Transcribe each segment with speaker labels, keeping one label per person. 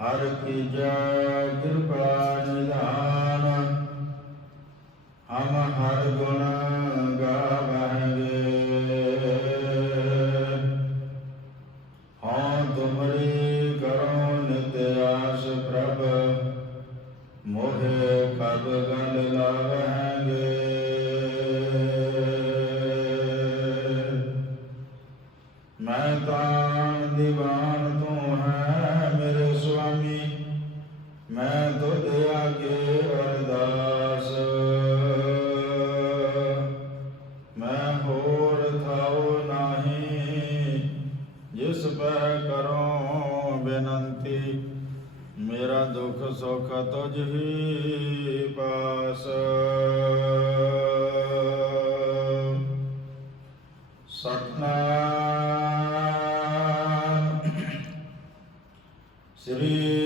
Speaker 1: ਹਰ ਕੀ ਜੈ ਕਿਰਪਾ ਨਿਧਾਨ, ਹਮ ਹਰ ਗੁਣ ਗਾਵਾਂਗੇ। ਹਾਂ ਤੁਮਰੀ ਕਰੋ ਨਿਤ ਆਸ ਪ੍ਰਭ, ਮੋਹਿ ਕਬ ਗਲ ਲਾਵਾਂਗੇ। ਮੈਂ ਤਾਂ ਦੀਵਾਨ ਮੈਂ ਅਰਦਾਸ। ਮੈਂ ਹੋਰ ਥਾਉ ਨਾਹੀ, ਜਿਸ ਪੈ ਕਰੋ ਬੇਨੰਤੀ, ਮੇਰਾ ਦੁੱਖ ਸੁਖ ਤੁਝ ਹੀ ਪਾਸ। ਸਤਨਾਮ। ਸ੍ਰੀ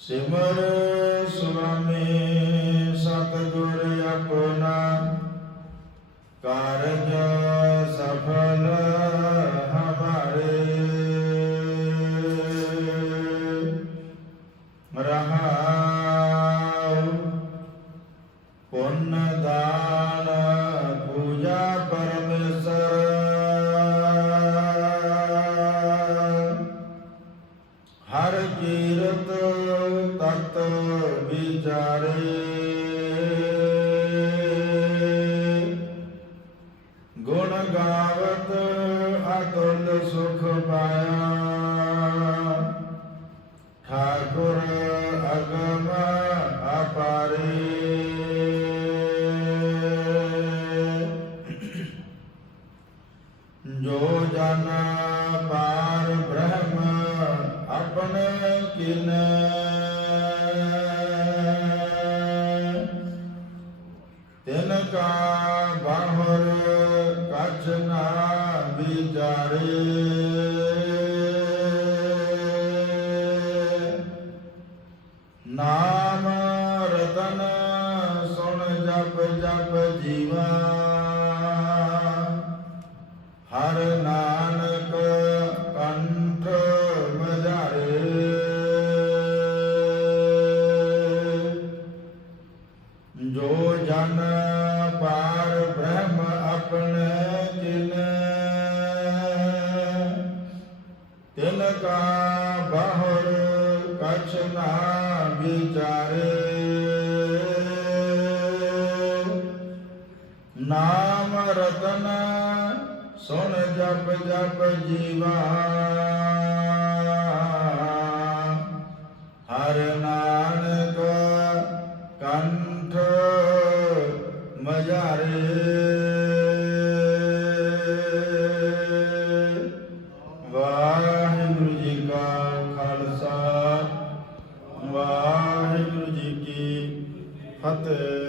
Speaker 1: ਸਿਮਰ ਸੁਆਮੀ ਸਤਿਗੁਰ ਆਪਣਾ ਕਾਰਜ ਸਫਲ ਹਮਾਰੇ। ਰਹਾਉ ਪੁੰਨ ਦਾਨ ਹਰ ਕੀਰਤ ਤਤ ਵਿਚਾਰੇ। ਗੁਣ ਗਾਵਤ ਅਤੁਲ ਸੁਖ ਪਾਇਆ। ਠਾਕੁਰ ਅਗਮ ਅਪਾਰੇ। ਜੋ ਜਨ ਪਾ ਆਪਣੇ ਕਿਨ ਜੋ ਜਨ ਪਾਰ ਬ੍ਰਹਮ ਆਪਣੇ ਕਿਨ ਤਿਨ। ਕਾ ਬਾਹਰ ਕਛ ਨਾ ਵਿਚਾਰੇ। ਨਾਮ ਰਤਨ ਸੁਣ ਜਪ ਜਪ ਜੀਵਾ। Hatta